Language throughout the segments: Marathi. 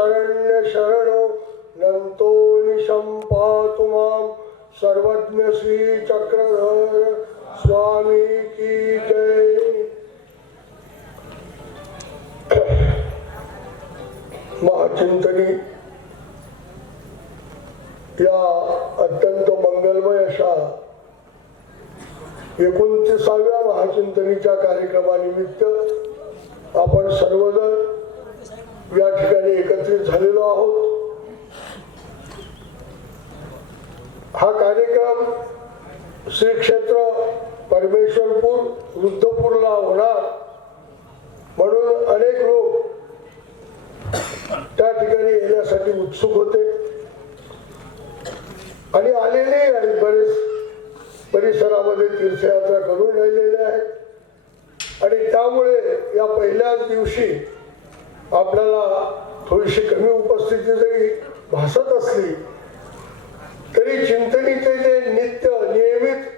शरण्य शरणो नंतो निशंपातु माम। सर्वज्ञ श्री चक्रधर स्वामी की जय। महाचिंतनी या अत्यंत मंगलमय अशा एकोणतीसाव्या महाचिंतनीच्या कार्यक्रमानिमित्त आपण सर्वजण या ठिकाणी एकत्रित झालेलो आहोत. हा कार्यक्रम श्री क्षेत्र परमेश्वरपूर वृद्धपूरला होणार. म्हणून अनेक लोक त्या ठिकाणी येण्यासाठी उत्सुक होते. आणि आलेले आहेत बरेच परिसरामध्ये तीर्थयात्रा करून राहिलेले आहेत. आणि त्यामुळे या पहिल्याच दिवशी आपल्याला थोडीशी कमी उपस्थिती जरी भासत असली तरी चिंतनीचे जे नित्य नियमित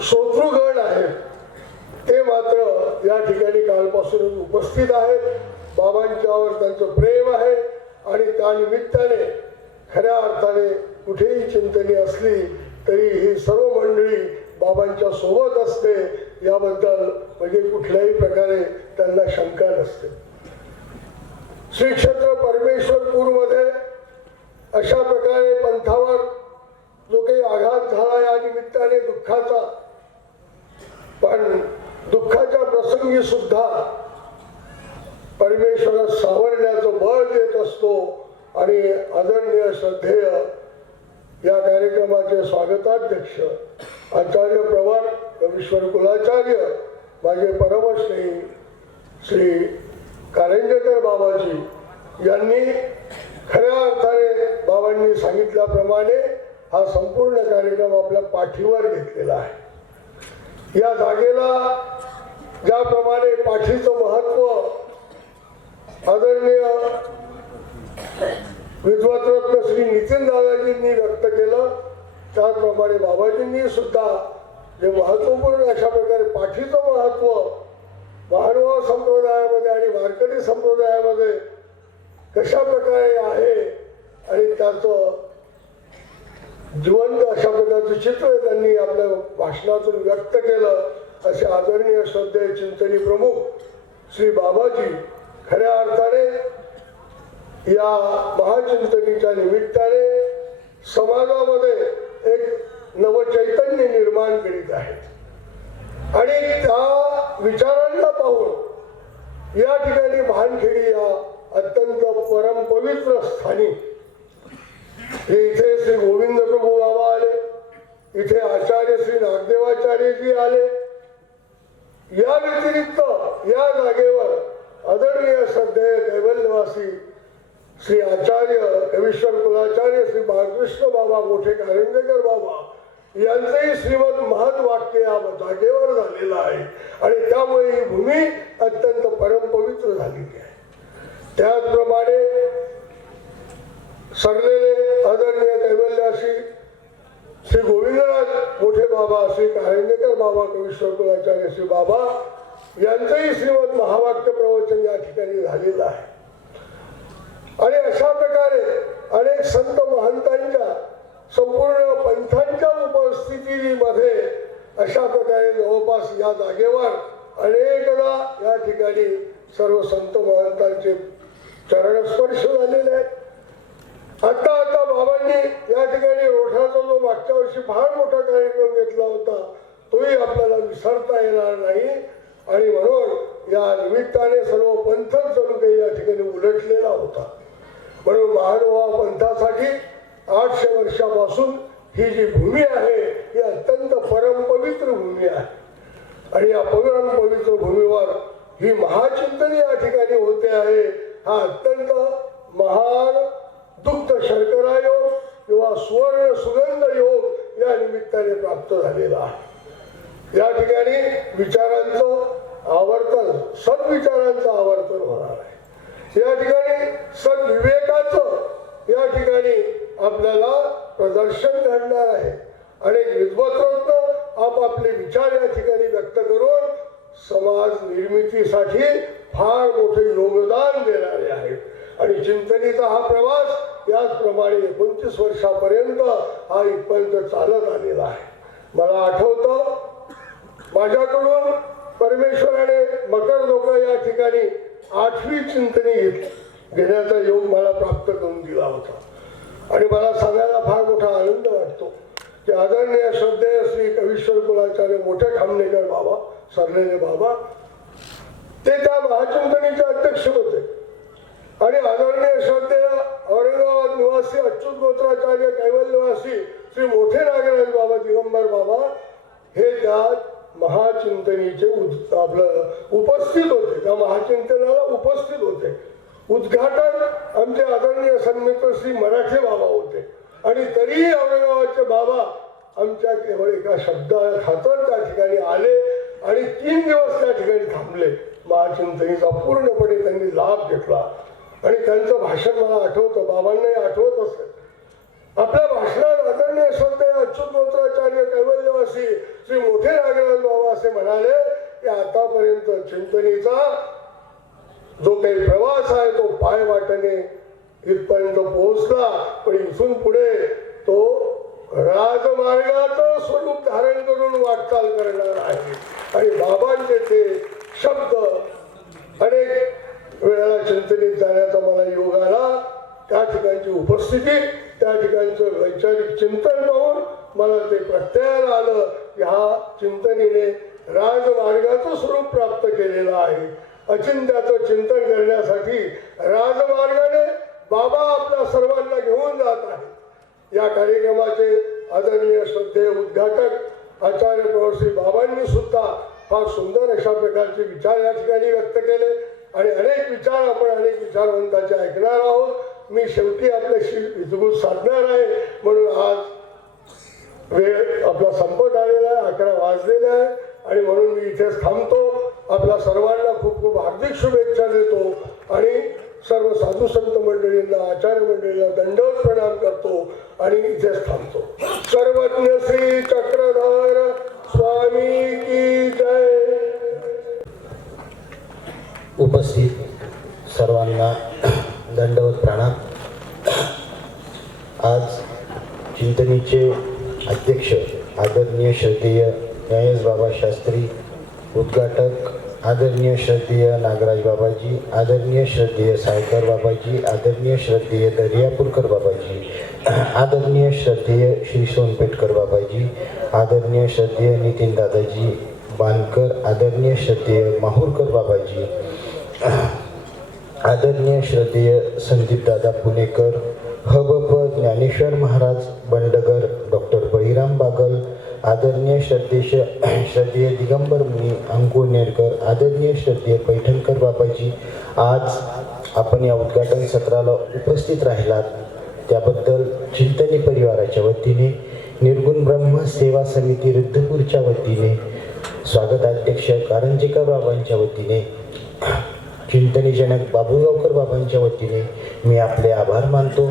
शोत्रुगण आहेत ते मात्र या ठिकाणी कालपासूनच उपस्थित आहेत. बाबांच्यावर त्यांचं प्रेम आहे आणि त्या निमित्ताने खऱ्या अर्थाने कुठेही चिंतनी असली तरी ही सर्व मंडळी बाबांच्या सोबत असते. याबद्दल म्हणजे कुठल्याही प्रकारे त्यांना शंका नसते. श्री क्षेत्र परमेश्वरपूरमध्ये अशा प्रकारे पंथावर जो काही आघात झाला या निमित्ताने दुःखाचा पण दुःखाच्या प्रसंगी सुद्धा परमेश्वर सावरण्याचं बळ देत असतो आणि आदरणीय श्रद्धेय या कार्यक्रमाचे स्वागताध्यक्ष आचार्य प्रवार रविश्वर कुलाचार्य माझे परमश्री श्री कारंजेकर बाबाजी यांनी खऱ्या अर्थाने बाबांनी सांगितल्याप्रमाणे हा संपूर्ण कार्यक्रम आपल्या पाठीवर घेतलेला आहे. या जागेला ज्याप्रमाणे पाठीचं महत्त्व आदरणीय विद्वतरत्न श्री नितीन दादाजींनी व्यक्त केलं त्याचप्रमाणे बाबाजींनी सुद्धा जे महत्त्वपूर्ण अशा प्रकारे पाठीचं महत्त्व महानुभाव संप्रदायामध्ये आणि वारकरी संप्रदायामध्ये कशा प्रकारे आहे आणि त्याचं जिवंत अशा प्रकारचं चित्र त्यांनी आपल्या भाषणातून व्यक्त केलं असे आदरणीय श्रद्धे चिंतनी प्रमुख श्री बाबाजी खऱ्या अर्थाने या महाचिंतनीच्या निमित्ताने समाजामध्ये एक नवचैतन्य निर्माण करीत आहेत. आणि त्या विचारांना पाहून या ठिकाणी भानखेडी या अत्यंत परमपवित्र स्थानी हे इथे श्री गोविंद प्रभू बाबा आले इथे आचार्य श्री नागदेवाचार्यजी आले. या व्यतिरिक्त या जागेवर आदरणीय श्रद्धेय दैवल्यवासी श्री आचार्य कवीश्वर कुलाचार्य श्री बाळकृष्ण बाबा मोठे कारंजेकर बाबा यांचंही श्रीमद महत् वाक्य या जागेवर झालेलं आहे. आणि त्यामुळे ही भूमी अत्यंत परमपवित्र झालेली आहे. त्याचप्रमाणे सरलेले आदरणीय कैवल्याशी श्री गोविंदराज मोठे बाबा श्री कारंजेकर बाबा कवीश्वर कुलाचार्य श्री बाबा यांचंही श्रीमद महावाक्य प्रवचन या ठिकाणी झालेलं आहे. आणि अशा प्रकारे अनेक संत महंतांच्या संपूर्ण पंथांच्या उपस्थितीमध्ये अशा प्रकारे जवळपास या जागेवर अनेकदा या ठिकाणी सर्व संत महंतांचे चरणस्पर्श झालेले आहेत. आता आता बाबांनी या ठिकाणी रोठाचा जो मागच्या वर्षी फार मोठा कार्यक्रम घेतला होता तोही आपल्याला विसरता येणार नाही. आणि म्हणून या निमित्ताने सर्व पंथच जणू काही या ठिकाणी उलटलेला होता. म्हणून महानुभाव पंथासाठी आठशे वर्षापासून ही जी भूमी आहे ही अत्यंत परमपवित्र भूमी आहे. आणि या परम पवित्र भूमीवर ही महाचिंतनी या ठिकाणी होते आहे. हा अत्यंत महान दुग्ध शर्करा योग किंवा सुवर्ण सुगंध योग या निमित्ताने प्राप्त झालेला आहे. या ठिकाणी विचारांचं आवर्तन सद्विचारांचं आवर्तन होणार आहे. या ठिकाणी सद्विवेकाचं या ठिकाणी आपल्याला प्रदर्शन घडणार आहे. आणि विद्वत्रत्न आपापले विचार या ठिकाणी व्यक्त करून समाज निर्मितीसाठी फार मोठे योगदान देणारे आहेत. आणि चिंतनीचा हा प्रवास याचप्रमाणे एकोणतीस वर्षापर्यंत हा इथपर्यंत चालत आलेला आहे. मला आठवतं माझ्याकडून परमेश्वराने मकर लोक या ठिकाणी आठवी चिंतनी घेतली. घेण्याचा योग मला प्राप्त करून दिला होता. आणि मला सांगायला फार मोठा आनंद वाटतो. की आदरणीय श्रद्धेय श्री कवीश्वर कुलाचार्य मोठे खामनेकर बाबा सरलेले बाबा ते त्या महाचिंतनीचे अध्यक्ष होते. आणि आदरणीय श्रद्धेय औरंगाबाद निवासी अच्युत गोत्राचार्य कैवल्यवासी श्री मोठे नागराज बाबा दिगंबर बाबा हे त्या महाचिंतनीचे उद- आपलं उपस्थित होते. त्या महाचिंतनाला उपस्थित होते. उद्घाटन आमचे आदरणीय सन्मित्र श्री मराठे बाबा होते. आणि तरीही औरंगाबादचे बाबा आमच्या केवळ एका शब्दाला खातर त्या ठिकाणी आले आणि तीन दिवस त्या ठिकाणी थांबले. महाचिंतनीचा पूर्णपणे त्यांनी लाभ घेतला. आणि त्यांचं भाषण मला आठवतं बाबांनाही आठवत असेल. आपल्या भाषणात आदरणीय श्रद्धेय अच्युत गोत्राचार्य कैवल्यवासी श्री मोठे नागराज बाबा असे म्हणाले की आतापर्यंत चिंतनीचा जो काही प्रवास आहे तो पाय वाटेने इथपर्यंत पोहोचला. पण इथून पुढे तो राजमार्गाचं स्वरूप धारण करून वाटचाल करणार आहे. आणि बाबांचे ते शब्द अनेक वेळेला चिंतनीत जाण्याचा मला योग आला. त्या ठिकाणची उपस्थिती त्या ठिकाणचं वैचारिक चिंतन पाहून मला ते प्रत्ययाला आलं. की हा चिंतनीने राजमार्गाचं स्वरूप प्राप्त केलेलं आहे. अचिंत्याचं चिंतन करण्यासाठी राजमार्गाने बाबा आपल्या सर्वांना घेऊन जात आहेत. या कार्यक्रमाचे आदरणीय श्रद्धेय उद्घाटक आचार्य प्रवासी बाबांनी सुद्धा फार सुंदर अशा प्रकारचे विचार या ठिकाणी व्यक्त केले. आणि अनेक विचार आपण अनेक विचारवंताचे ऐकणार आहोत. मी शेवटी आपल्याशी विजगूत साधणार आहे. म्हणून आज वेळ आपला संपत आलेला आहे अकरा वाजलेला आहे. आणि म्हणून मी इथेच थांबतो. आपल्या सर्वांना खूप खूप हार्दिक शुभेच्छा देतो. आणि सर्व साधू संत मंडळींना आचार्य मंडळींना दंडवत प्रणाम करतो आणि इथेच थांबतो. सर्वज्ञ श्री चक्रधर स्वामी की जय. उपस्थित सर्वांना दंडवत प्रणाम. आज चिंतनीचे अध्यक्ष आदरणीय श्रद्धेय न्यायस बाबा शास्त्री उद्घाटक आदरणीय श्रद्धेय नागराज बाबाजी आदरणीय श्रद्धेय सायकर बाबाजी आदरणीय श्रद्धेय दर्यापूरकर बाबाजी आदरणीय श्रद्धेय श्री सोनपेटकर बाबाजी आदरणीय श्रद्धेय नितीन दादाजी बानकर आदरणीय श्रद्धेय माहूरकर बाबाजी आदरणीय श्रद्धेय संदीप दादा पुणेकर हबप ज्ञानेश्वर महाराज बंडगर डॉक्टर बळीराम बागल आदरणीय श्रद्धेश श्रद्धेय दिगंबर मुनी अंकुर नेरकर आदरणीय श्रद्धेय पैठणकर बाबाजी आज आपण या उद्घाटन सत्राला उपस्थित राहिलात. त्याबद्दल चिंतनी परिवाराच्या वतीने निर्गुण ब्रह्म सेवा समिती रुद्धपूरच्या वतीने स्वागताध्यक्ष कारंजेकर बाबांच्या वतीने चिंतनीजनक बाबुगावकर बाबांच्या वतीने मी आपले आभार मानतो.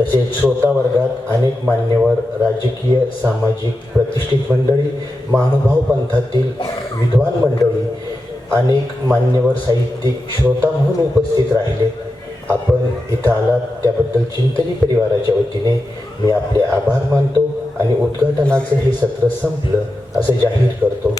तसेच श्रोता वर्गात अनेक मान्यवर राजकीय सामाजिक प्रतिष्ठित मंडळी महानुभाव पंथातील विद्वान मंडळी अनेक मान्यवर साहित्यिक श्रोता म्हणून उपस्थित राहिले. आपण इथं आलात त्याबद्दल चिंतनी परिवाराच्या वतीने मी आपले आभार मानतो आणि उद्घाटनाचं हे सत्र संपलं असं जाहीर करतो.